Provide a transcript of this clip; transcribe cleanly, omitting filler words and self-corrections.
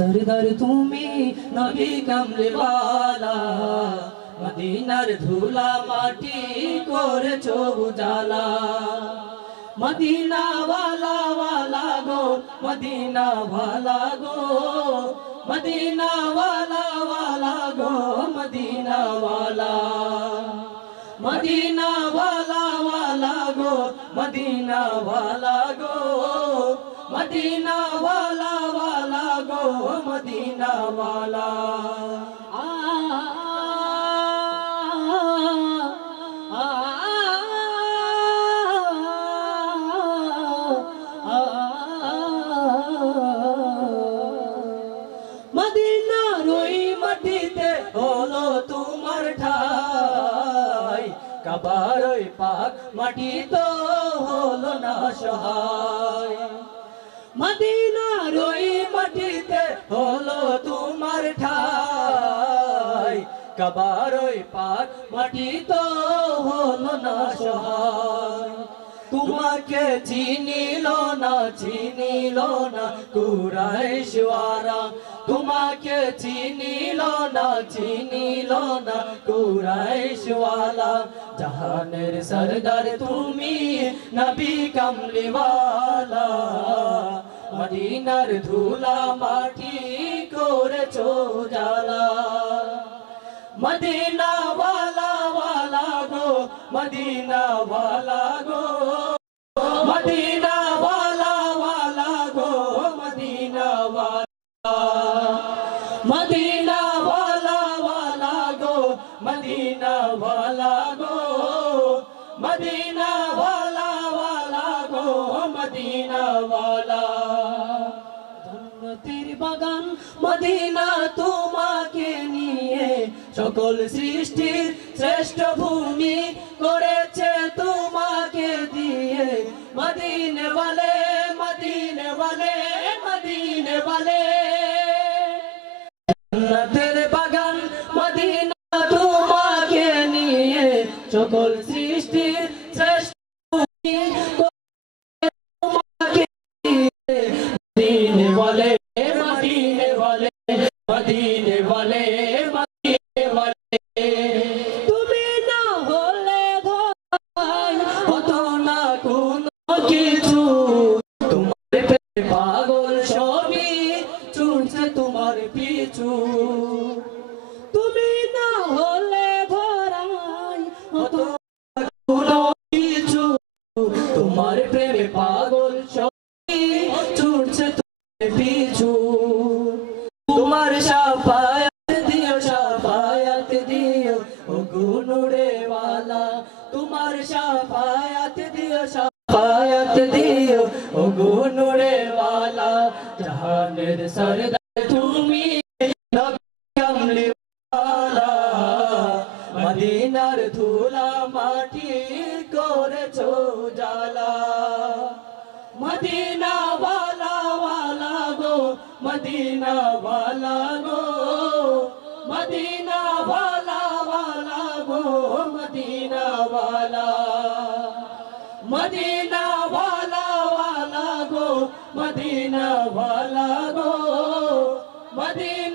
सरदार তুমি নবী কামলিওয়ালা মদিনার ধুলা মাটি করেছো উজালা মদিনা ওয়ালা ওয়ালা গো মদিনা ওয়ালা গো মদিনা ওয়ালা ওয়ালা গো মদিনা ওয়ালা মদিনা ওয়ালা ওয়ালা গো মদিনা ওয়ালা গো মদিনা ওয়ালা ওয়ালা গো মদিনা ওয়ালা মদিনার ওই মাটিতে হলো তোমার ঠাই কাবার ওই পাক মাটি তো হলো না সহায় মদিনার ওই মাটিতে হলো তোমার ঠাই কাবার ওই পাক মাটি তো হলো না সহায় তোমাকে চিনিল না কুরাইশওয়ারা তোমাকে চিনিল না কুরাইশওয়ালা জাহানের সরদার তুমি নবী কামলিওয়ালা মদিনার ধুলা মাটি করেছো উজালা মদিনা ওয়ালা ওয়ালা গো মদিনা ওয়ালা গো মদিনা ওয়ালা ওয়ালা গো মদিনা ওয়ালা মদিনা ওয়ালা ওয়ালা গো মদিনা ওয়ালা গো মদিনা ওয়ালা ওয়ালা গো মদিনা ওয়ালা জান্নাতের বাগান মদিনা তোমাকে নিয়ে সকল সৃষ্টির শ্রেষ্ঠ ভূমি করেছে তোমাকে দিয়ে মদিনে ওয়ালে মদিনে ওয়ালে মদিনে ওয়ালে জান্নাতের বাগান মদিনা তোমাকে নিয়ে সকল সৃষ্টির শ্রেষ্ঠ ভূমি তোমাকে দিয়ে মদিনে ওয়ালে মদিনে ওয়ালে মদিনে ওয়ালে মদিনে ওয়ালে তুমি না হলে ধর হতো না কোনো কিছু তোমার প্রেমে পাগল সবই ছুটছে তোমার পিছু তুমি না হলে ধরাই হতো না কোনো কিছু তোমার প্রেমে পাগল সবই ছুটছে তোমার পিছু তোমার শাফায়াত দিও ও গুনুরে ওয়ালা তোমার শাফায়াত দিও ও গুনুরে ওয়ালা জাহানের সরদার তুমি নবী কামলিওয়ালা মদিনার ধুলা মাটি করেছো উজালা মদিনা ওয়ালা ওয়ালা গো মদিনা ওয়ালা গো মদিনা ওয়ালা ওয়ালা গো মদিনা ওয়ালা মদিনা ওয়ালা ওয়ালা গো মদিনা ওয়ালা গো মদিনা